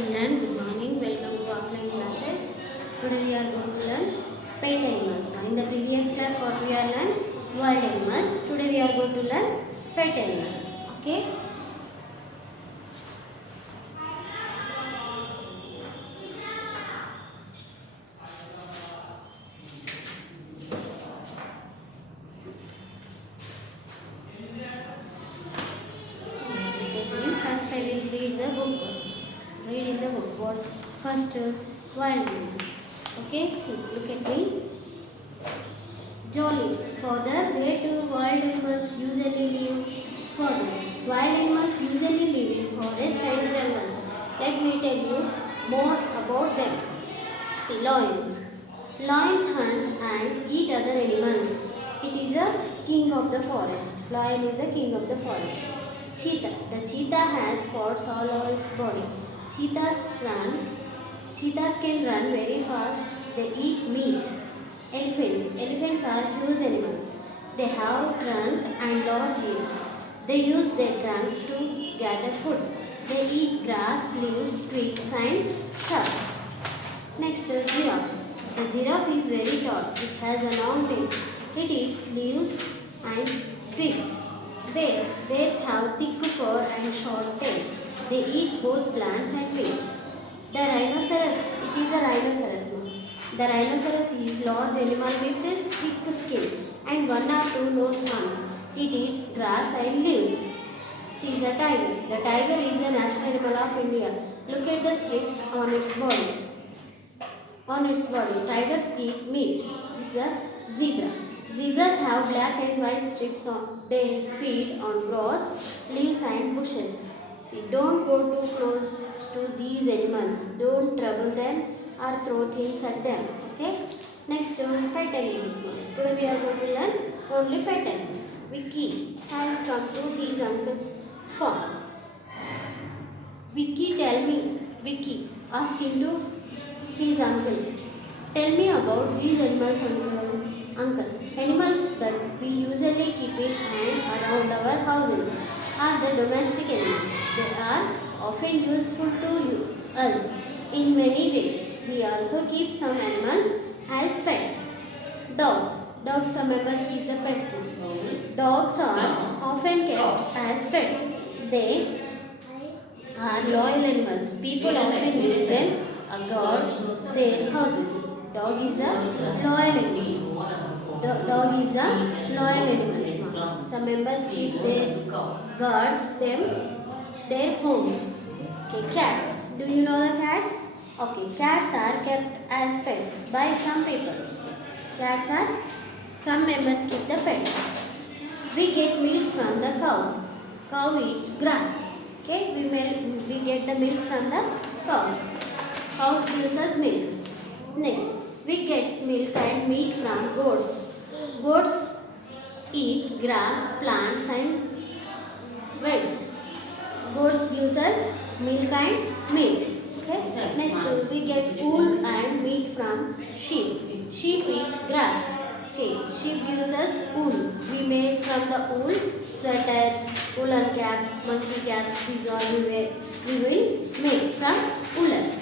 children, good morning. Welcome to offline classes. Today we are going to learn pet animals. In the previous class, what we are learned? Wild animals. Today we are going to learn pet animals. Okay. First, I will read the book. Read in the book. What? First, wild animals. Okay. See, look at me. Jolly. Further, where do wild animals usually live? Further, wild animals usually live in forests and jungles. Let me tell you more about them. See, lions. Lions hunt and eat other animals. It is a king of the forest. Lion is a king of the forest. Cheetah. The cheetah has spots all over its body. Cheetahs run. Cheetahs can run very fast. They eat meat. Elephants. Elephants are huge animals. They have trunk and large ears. They use their trunks to gather food. They eat grass, leaves, twigs and shrubs. Next, giraffe. The giraffe is very tall. It has a long tail. It eats leaves and twigs. Bears. Bears have thick fur and short tail. They eat both plants and meat. The rhinoceros. It is a rhinoceros now. The rhinoceros is large animal with thick skin and one or two nose horns. It eats grass and leaves. It is a tiger. The tiger is the national animal of India. Look at the streaks on its body. Tigers eat meat. This is a zebra. Zebras have black and white streaks on. They feed on grass, leaves and bushes. See, don't go too close to these animals. Don't trouble them or throw things at them. Okay? Next, pet animals. Today we are going to learn only pet animals. Vicky has come to his uncle's farm. Vicky asking to his uncle. Tell me about these animals, uncle. Animals that we usually keep in and around our houses are the domestic animals. They are often useful to us in many ways. We also keep some animals as pets. Dogs, some members keep the pets. Dogs are often kept as pets. They are loyal animals. People often use them to guard their houses. Dog is a loyal animal. Dog is a loyal animal. Some members keep their guards them their homes. Okay, cats. Do you know the cats? Okay, cats are kept as pets by some people. Some members keep the pets. We get milk from the cows. Cow eat grass. Okay, we get the milk from the cows. Cows gives us milk. Next, we get milk and meat from goats. Goats eat grass, plants and weeds. Goats gives us milk and meat. Okay. Next, we get wool and meat from sheep. Sheep eat grass. Okay. Sheep gives us wool. We make from the wool sweaters, woolen caps, monkey caps. These all we will make from woolen.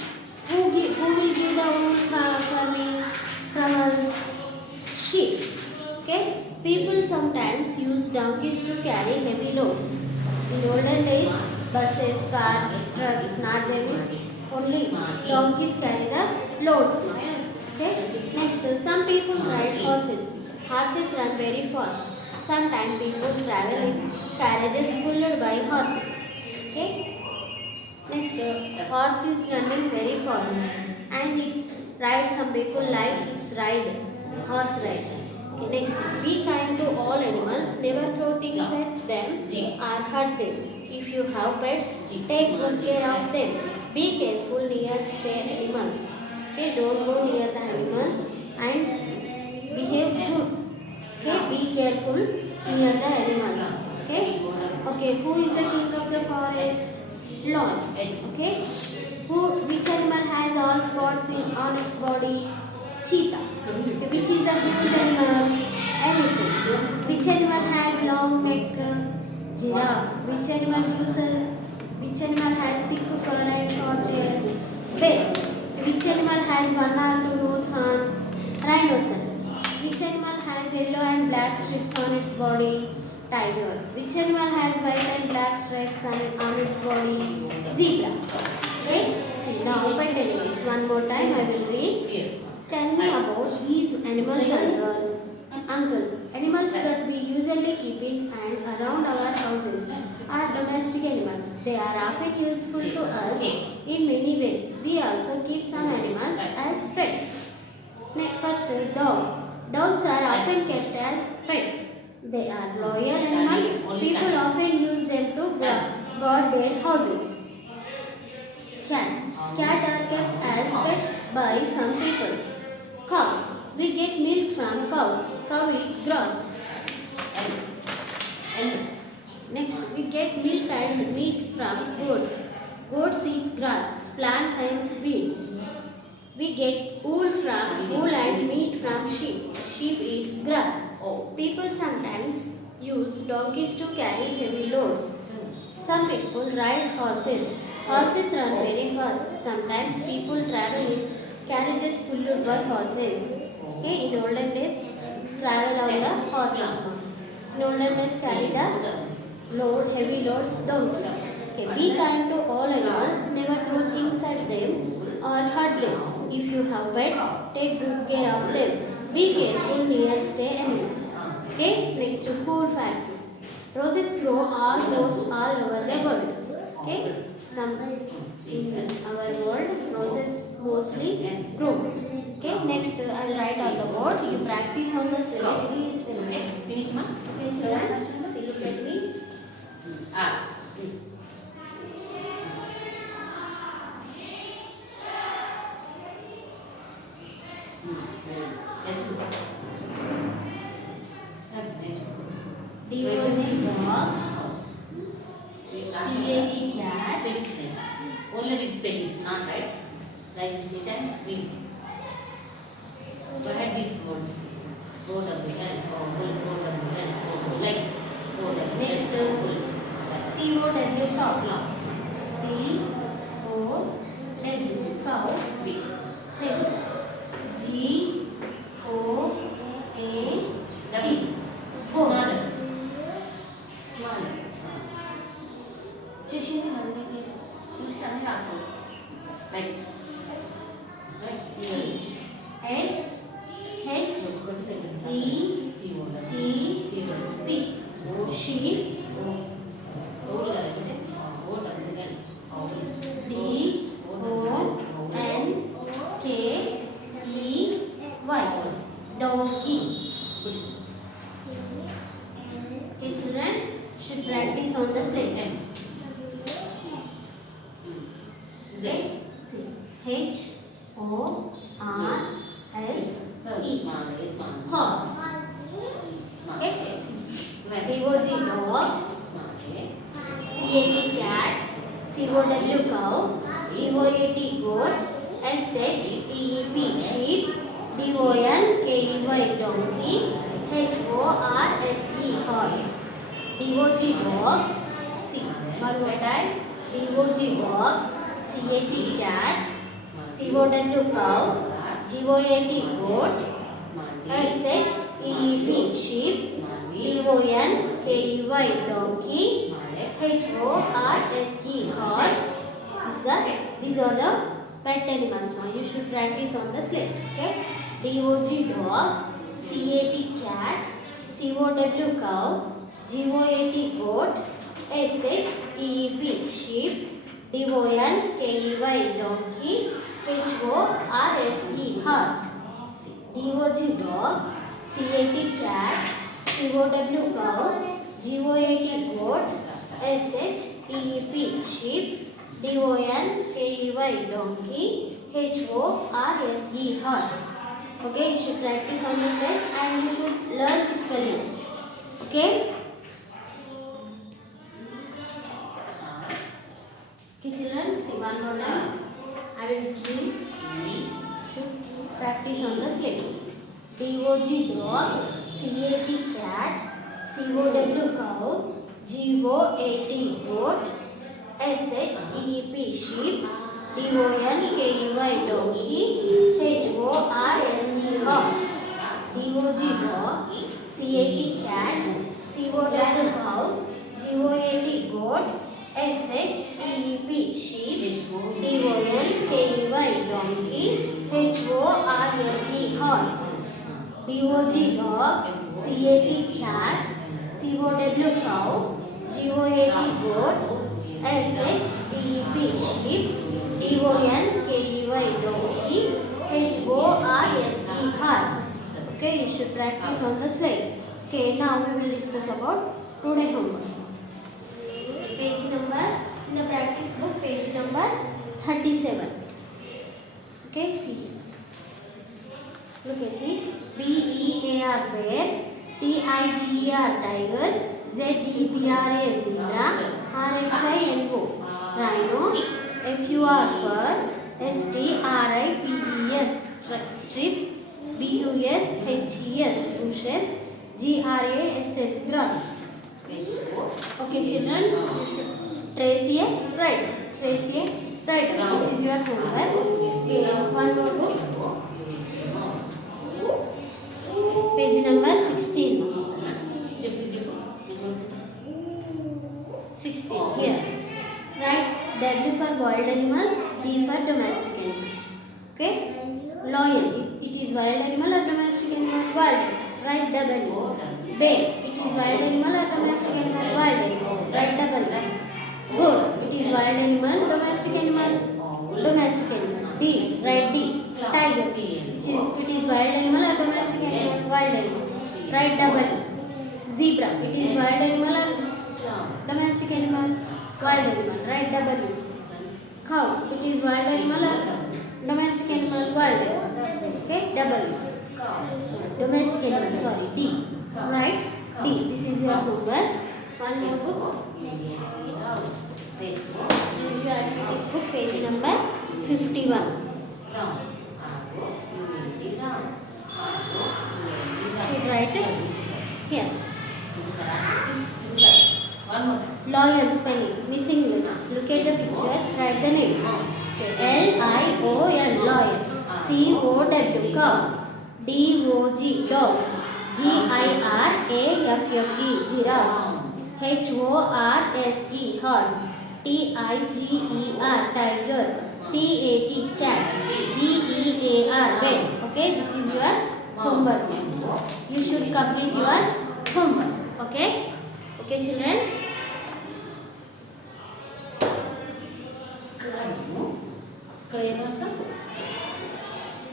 Who will give the wool from us? Sheep. Okay. People sometimes use donkeys to carry heavy loads. In olden days, buses, cars, trucks, not them. Only donkeys carry the loads. Okay. Next, some people ride horses. Horses run very fast. Sometimes people travel in carriages pulled by horses. Okay. Next, horse is running very fast, and it rides. Some people like its ride, horse ride. Okay, next, be kind to all animals. Never throw things at them or hurt them. If you have pets, take good care of them. Be careful near stray animals. Okay, don't go near the animals and behave good. Okay, be careful near the animals. Okay, who is the king of the forest? Lion. Okay, which animal has all spots on its body? Cheetah. Which is the biggest animal? Elephant. Which animal has long neck? Giraffe. Which animal has thick fur and short hair? black strips on its body? Tiger. Which animal has white and black stripes on its body? Zebra. Okay? See, now open animals. One more time I will read. Tell me about these animals, uncle. Animals that we usually keep in and around our houses are domestic animals. They are often useful to us in many ways. We also keep some animals as pets. First, dog. Dogs are often kept as pets. They are loyal animals. People often use them to guard their houses. Cat. Cats are kept as pets by some people. Cow. We get milk from cows. Cow eat grass. And next, we get milk and meat from goats. Goats eat grass, plants and weeds. We get wool and meat from sheep. Sheep eats grass. People sometimes use donkeys to carry heavy loads. Some people ride horses. Horses run very fast. Sometimes people travel in carriages pulled by horses. Okay, in olden days, travel on the horses. In olden days, carry the heavy loads donkeys. Okay, be kind to all animals. Never throw things at them or hurt them. If you have pets, take good care of them. Be careful near stray animals. Okay, next to cool facts. Roses grow almost all over the world. Okay, some in our world, roses mostly grow. Okay, next I will write on the board. You practice on the slate. Please finish ma. See, look at me. D-O-G dog, C-A-D cat. Only read spellings, not right. Like sit and read. Go ahead these words. O-W-L, O-W-L, legs. Next, C-O-W cow. C-O-W cow. Next, G-O-A-T. Goat. చేసింది మళ్ళీ చూసాను రాసాను right S H E P sheep. D O N K E Y donkey. Okay, children should practice on the slate. H O R S E horse. Okay. D-O-G dog, C-A-T cat, C-O-W cow, G-O-A-T goat, S-H-E-E-P sheep, D-O-N-K-E-Y donkey, H-O-R-S-E horse. D-O-G dog, one more time, D-O-G dog, C-A-T cat, C-O-W cow, G-O-A-T goat, S-H-E-E-P sheep, D-O-N-K-E-Y donkey, H-O-R-S-E horse. These are the pet animals. Now you should practice on the slate. Okay. D-O-G dog, C-A-T cat, C-O-W cow, G-O-A-T goat, S-H-E-E-P sheep, D-O-N-K-E-Y donkey, H-O-R-S-E horse. D-O-G dog, C-A-T cat, C-O-W cow, G-O-A-T goat, S-H-E-E-P sheep, D-O-N-K-E-Y donkey, H-O-R-S-E horse. Okay, you should practice on this slide and you should learn the spellings. Okay? Okay, children, see one more time. I will read. Should practice on the slate. D-O-G dog, C-A-T cat, C-O-W cow, G-O-A-T goat, S-H-E-E-P sheep, D-O-N-K-E-Y donkey, H-O-R-S-E horse. D-O-G dog, CAT cat, COW cow, GOAT goat, SHEEP sheep, DONKEY donkey, HORSE horse, DOG dog, CAT cat, COW cow, GOAT goat, SHEEP sheep, DONKEY donkey, HORSE horse. Okay, you should practice on the slide. Okay, now we will discuss about today homeworks. Page number in the practice book, page number 37. Okay, see. Look at it. BEAR bear, TIGER tiger, ZEBRA zebra, RHINO rhino, FUR fur, STRIPES strips, BUSHES bushes, GRASS grass. Okay, children, trace here, right. Trace here, right. This is your homework. Okay, one more book. Page number 16. 16. Here. Write W for wild animals, D for domestic animals. Okay? Lion. If it is wild animal or domestic animal, wild. Write W. Bear. It is wild animal or domestic animal, wild animal. Write W. Goat. It is wild animal, domestic animal, domestic animal. D. Write D. Tiger. It is wild animal or domestic animal, wild animal. Write W. Zebra. It is wild animal or domestic animal, wild animal. Write W. Cow. It is wild animal or domestic animal, wild animal. Okay, W. Domestic animal, sorry, D. Right? D. This is your homework. One more book. Your activities book, page number 51. Should write it here. Lion spelling, missing letters. Look at the pictures, write the names. Okay. LION, lion. COW, cow. DOG, dog. GIRAFFE, giraffe. HORSE, horse. TIGER, tiger. CAT, cat. BEAR, bear. Okay, this is your homework. You should complete your homework. Okay? Okay, children?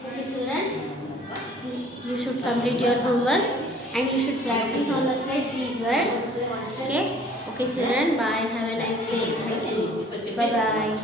Okay, children? You should complete your homeworks and you should practice on the slide these words. Okay? Okay, children? Bye. Have a nice day. Thank you. Bye-bye.